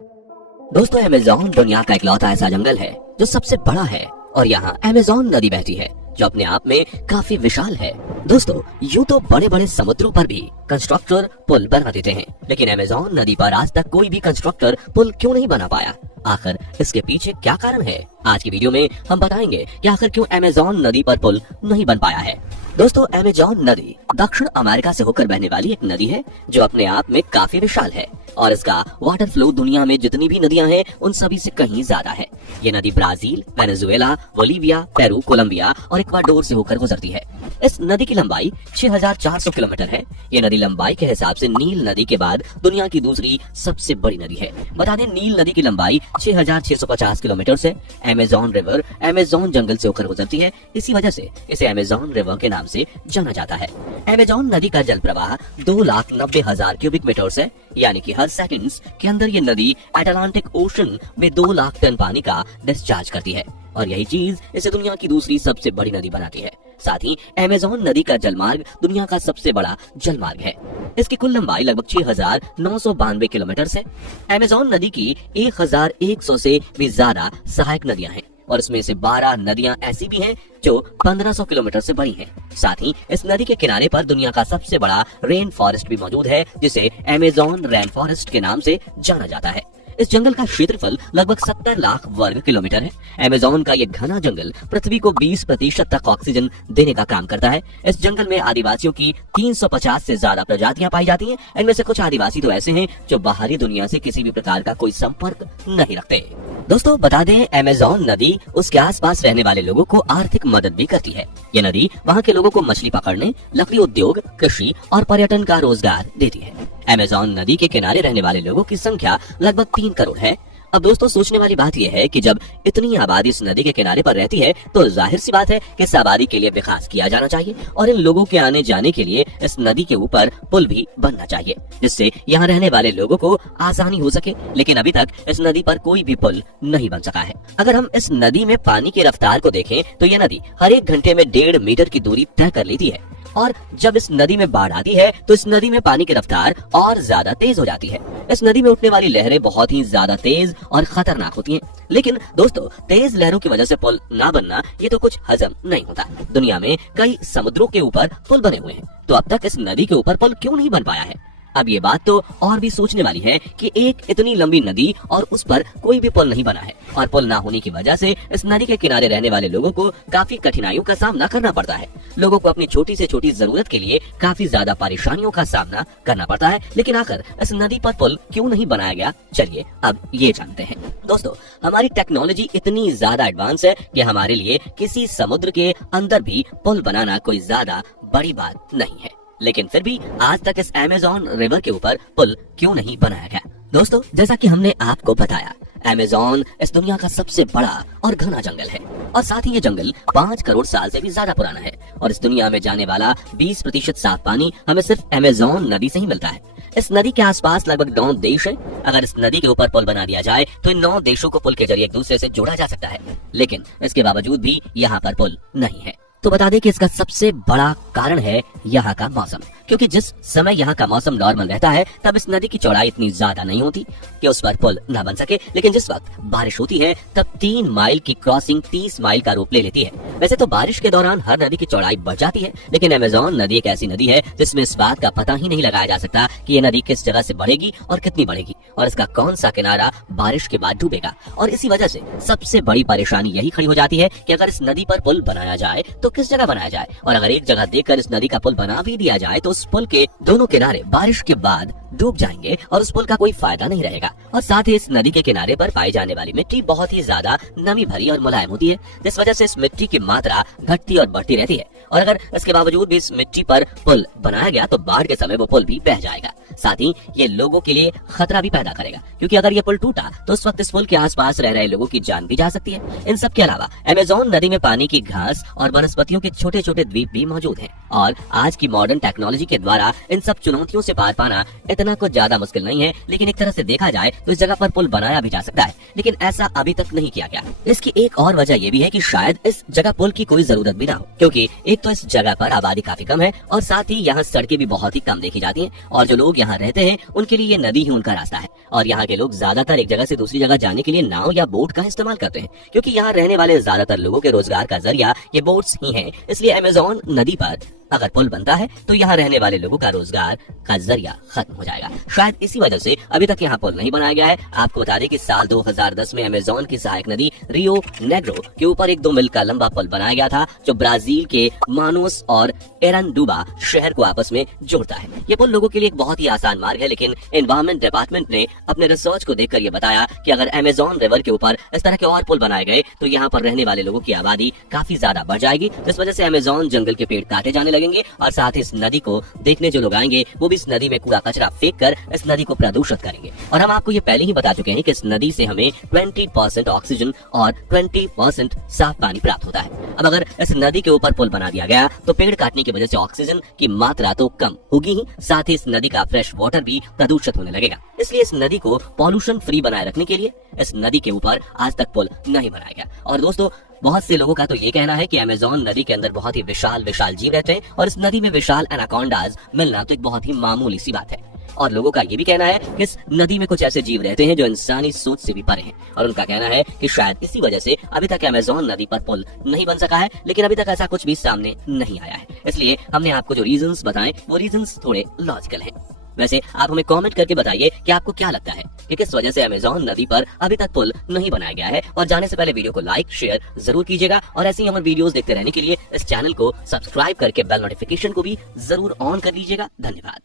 दोस्तों अमेज़न दुनिया का इकलौता ऐसा जंगल है जो सबसे बड़ा है और यहाँ अमेज़न नदी बहती है जो अपने आप में काफी विशाल है। दोस्तों यूं तो बड़े बड़े समुद्रों पर भी कंस्ट्रक्टर पुल बना देते हैं, लेकिन अमेज़न नदी पर आज तक कोई भी कंस्ट्रक्टर पुल क्यों नहीं बना पाया? आखिर इसके पीछे क्या कारण है? आज की वीडियो में हम बताएंगे कि आखिर क्यों अमेज़न नदी पर पुल नहीं बन पाया है। दोस्तों अमेज़न नदी दक्षिण अमेरिका से होकर बहने वाली एक नदी है जो अपने आप में काफी विशाल है और इसका वाटर फ्लो दुनिया में जितनी भी नदियां हैं उन सभी से कहीं ज्यादा है। ये नदी Brazil, Venezuela, Bolivia, Peru, Colombia और इक्वाडोर से होकर गुजरती है। इस नदी की लंबाई 6400 किलोमीटर है। ये नदी लंबाई के हिसाब से नील नदी के बाद दुनिया की दूसरी सबसे बड़ी नदी है। बता दें नील नदी की लंबाई 6650 किलोमीटर से अमेज़न रिवर अमेज़न जंगल से होकर गुजरती है। इसी वजह से इसे अमेज़न रिवर के नाम से जाना जाता है। अमेज़न नदी का जल प्रवाह 2,90,000 क्यूबिक मीटर से यानी कि हर सेकंड्स के अंदर ये नदी अटलांटिक ओशन में 2 लाख टन पानी का डिस्चार्ज करती है और यही चीज इसे दुनिया की दूसरी सबसे बड़ी नदी बनाती है। साथ ही अमेज़न नदी का जलमार्ग दुनिया का सबसे बड़ा जलमार्ग है। इसकी कुल लंबाई लगभग 6,992 किलोमीटर से। अमेज़न नदी की 1,100 से भी ज्यादा सहायक नदियां हैं और इसमें से 12 नदियां ऐसी भी हैं जो 1500 किलोमीटर से बड़ी हैं। साथ ही इस नदी के किनारे पर दुनिया का सबसे बड़ा रेन फॉरेस्ट भी मौजूद है जिसे अमेज़न रेन फॉरेस्ट के नाम से जाना जाता है। इस जंगल का क्षेत्रफल लगभग 70 लाख वर्ग किलोमीटर है। अमेज़न का ये घना जंगल पृथ्वी को 20% तक ऑक्सीजन देने का काम करता है। इस जंगल में आदिवासियों की 350 से ज्यादा प्रजातियां पाई जाती हैं। इनमें से कुछ आदिवासी तो ऐसे हैं जो बाहरी दुनिया से किसी भी प्रकार का कोई संपर्क नहीं रखते। दोस्तों बता दें अमेज़न नदी उसके आसपास रहने वाले लोगों को आर्थिक मदद भी करती है। ये नदी वहाँ के लोगों को मछली पकड़ने, लकड़ी उद्योग, कृषि और पर्यटन का रोजगार देती है। अमेज़न नदी के किनारे रहने वाले लोगों की संख्या लगभग 3 करोड़ है। अब दोस्तों सोचने वाली बात यह है कि जब इतनी आबादी इस नदी के किनारे पर रहती है तो जाहिर सी बात है कि इस आबादी के लिए विकास किया जाना चाहिए और इन लोगों के आने जाने के लिए इस नदी के ऊपर पुल भी बनना चाहिए जिससे यहाँ रहने वाले लोगों को आसानी हो सके। लेकिन अभी तक इस नदी पर कोई भी पुल नहीं बन सका है। अगर हम इस नदी में पानी की रफ्तार को देखें तो यह नदी हर 1 घंटे में 1.5 मीटर की दूरी तय कर लेती है और जब इस नदी में बाढ़ आती है तो इस नदी में पानी की रफ्तार और ज्यादा तेज हो जाती है। इस नदी में उठने वाली लहरें बहुत ही ज्यादा तेज और खतरनाक होती हैं। लेकिन दोस्तों तेज लहरों की वजह से पुल ना बनना ये तो कुछ हजम नहीं होता। दुनिया में कई समुद्रों के ऊपर पुल बने हुए हैं तो अब तक इस नदी के ऊपर पुल क्यों नहीं बन पाया है? अब ये बात तो और भी सोचने वाली है कि एक इतनी लंबी नदी और उस पर कोई भी पुल नहीं बना है और पुल ना होने की वजह से इस नदी के किनारे रहने वाले लोगों को काफी कठिनाइयों का सामना करना पड़ता है। लोगों को अपनी छोटी से छोटी जरूरत के लिए काफी ज्यादा परेशानियों का सामना करना पड़ता है। लेकिन आखिर इस नदी पर पुल क्यों नहीं बनाया गया, चलिए अब ये जानते हैं। दोस्तों हमारी टेक्नोलॉजी इतनी ज्यादा एडवांस है कि हमारे लिए किसी समुद्र के अंदर भी पुल बनाना कोई ज्यादा बड़ी बात नहीं है, लेकिन फिर भी आज तक इस अमेज़न रिवर के ऊपर पुल क्यों नहीं बनाया गया? दोस्तों जैसा कि हमने आपको बताया अमेज़न इस दुनिया का सबसे बड़ा और घना जंगल है और साथ ही ये जंगल 5 करोड़ साल से भी ज्यादा पुराना है और इस दुनिया में जाने वाला 20% साफ पानी हमें सिर्फ अमेज़न नदी से ही मिलता है। इस नदी के आसपास लगभग 9 देश है। अगर इस नदी के ऊपर पुल बना दिया जाए तो इन 9 देशों को पुल के जरिए एक दूसरे से जोड़ा जा सकता है, लेकिन इसके बावजूद भी यहाँ पर पुल नहीं है। तो बता दें कि इसका सबसे बड़ा कारण है यहाँ का मौसम, क्योंकि जिस समय यहाँ का मौसम नॉर्मल रहता है तब इस नदी की चौड़ाई इतनी ज्यादा नहीं होती कि उस पर पुल न बन सके, लेकिन जिस वक्त बारिश होती है तब 3 माइल की क्रॉसिंग 30 माइल का रूप ले लेती है। वैसे तो बारिश के दौरान हर नदी की चौड़ाई बढ़ जाती है, लेकिन अमेज़न नदी एक ऐसी नदी है जिसमें इस बात का पता ही नहीं लगाया जा सकता कि ये नदी किस जगह से बढ़ेगी और कितनी बढ़ेगी और इसका कौन सा किनारा बारिश के बाद डूबेगा। और इसी वजह से सबसे बड़ी परेशानी यही खड़ी हो जाती है कि अगर इस नदी पर पुल बनाया जाए तो किस जगह बनाया जाए, और अगर एक जगह देखकर इस नदी का पुल बना भी दिया जाए तो उस पुल के दोनों किनारे बारिश के बाद डूब जाएंगे और उस पुल का कोई फायदा नहीं रहेगा। और साथ ही इस नदी के किनारे पर पाई जाने वाली मिट्टी बहुत ही ज्यादा नमी भरी और मुलायम होती है, जिस वजह से इस मिट्टी की मात्रा घटती और बढ़ती रहती है और अगर इसके बावजूद भी इस मिट्टी पर पुल बनाया गया तो बाढ़ के समय वो पुल भी बह जाएगा। साथ ही ये लोगों के लिए खतरा भी पैदा करेगा, क्योंकि अगर ये पुल टूटा तो उस वक्त इस पुल के आसपास रह रहे लोगों की जान भी जा सकती है। इन सब के अलावा अमेज़न नदी में पानी की घास और वनस्पतियों के छोटे छोटे द्वीप भी मौजूद हैं और आज की मॉडर्न टेक्नोलॉजी के द्वारा इन सब चुनौतियों से पार पाना इतना इतना कुछ ज्यादा मुश्किल नहीं है, लेकिन एक तरह से देखा जाए तो इस जगह पर पुल बनाया भी जा सकता है, लेकिन ऐसा अभी तक नहीं किया गया। इसकी एक और वजह यह भी है कि शायद इस जगह पुल की कोई जरूरत भी ना हो, क्योंकि एक तो इस जगह पर आबादी काफी कम है और साथ ही यहाँ सड़कें भी बहुत ही कम देखी जाती हैं, और जो लोग यहाँ रहते हैं उनके लिए ये नदी ही उनका रास्ता है। और यहाँ के लोग ज्यादातर एक जगह से दूसरी जगह जाने के लिए नाव या बोट का इस्तेमाल करते हैं, क्योंकि यहाँ रहने वाले ज्यादातर लोगों के रोजगार का जरिया ये बोट्स ही हैं। इसलिए अमेज़न नदी पर अगर पुल बनता है तो यहाँ रहने वाले लोगों का रोजगार का जरिया खत्म हो जाएगा। शायद इसी वजह से अभी तक यहाँ पुल नहीं बनाया गया है। आपको बता दें कि साल 2010 में अमेज़न की सहायक नदी रियो नेग्रो के ऊपर एक 2 मील का लंबा पुल बनाया गया था, जो ब्राजील के मानोस और एरंडुबा शहर को आपस में जोड़ता है। ये पुल लोगों के लिए एक बहुत ही आसान मार्ग है, लेकिन एनवायरमेंट डिपार्टमेंट ने अपने रिसर्च को देखकर ये बताया कि अगर अमेज़न रिवर के ऊपर इस तरह के और पुल बनाए गए तो यहाँ पर रहने वाले लोगों की आबादी काफी ज्यादा बढ़ जाएगी, जिस वजह से अमेज़न जंगल के पेड़ काटे जाने लगेंगे और साथ ही इस नदी को देखने जो लोग आएंगे वो भी इस नदी में कूड़ा कचरा फेंक कर इस नदी को प्रदूषित करेंगे। और हम आपको ये पहले ही बता चुके हैं कि इस नदी से हमें 20% ऑक्सीजन और 20% साफ पानी प्राप्त होता है। अब अगर इस नदी के ऊपर पुल बना दिया गया तो पेड़ काटने की वजह से ऑक्सीजन की मात्रा तो कम होगी ही, साथ ही इस नदी का फ्रेश वाटर भी प्रदूषित होने लगेगा। इसलिए इस नदी को पॉल्यूशन फ्री बनाए रखने के लिए इस नदी के ऊपर आज तक पुल नहीं बनाया गया। और दोस्तों, बहुत से लोगों का तो ये कहना है कि अमेज़न नदी के अंदर बहुत ही विशाल जीव रहते हैं और इस नदी में विशाल एनाकोंडाज मिलना तो एक बहुत ही मामूली सी बात है। और लोगों का ये भी कहना है कि इस नदी में कुछ ऐसे जीव रहते हैं जो इंसानी सोच से भी परे हैं, और उनका कहना है कि शायद इसी वजह से अभी तक अमेज़न नदी पर पुल नहीं बन सका है, लेकिन अभी तक ऐसा कुछ भी सामने नहीं आया है। इसलिए हमने आपको जो रीजंस बताएं वो रीजंस थोड़े लॉजिकल हैं। वैसे आप हमें कमेंट करके बताइए कि आपको क्या लगता है कि किस वजह से अमेज़न नदी पर अभी तक पुल नहीं बनाया गया है। और जाने से पहले वीडियो को लाइक शेयर जरूर कीजिएगा, और ऐसे ही हमारे वीडियोस देखते रहने के लिए इस चैनल को सब्सक्राइब करके बेल नोटिफिकेशन को भी जरूर ऑन कर लीजिएगा। धन्यवाद।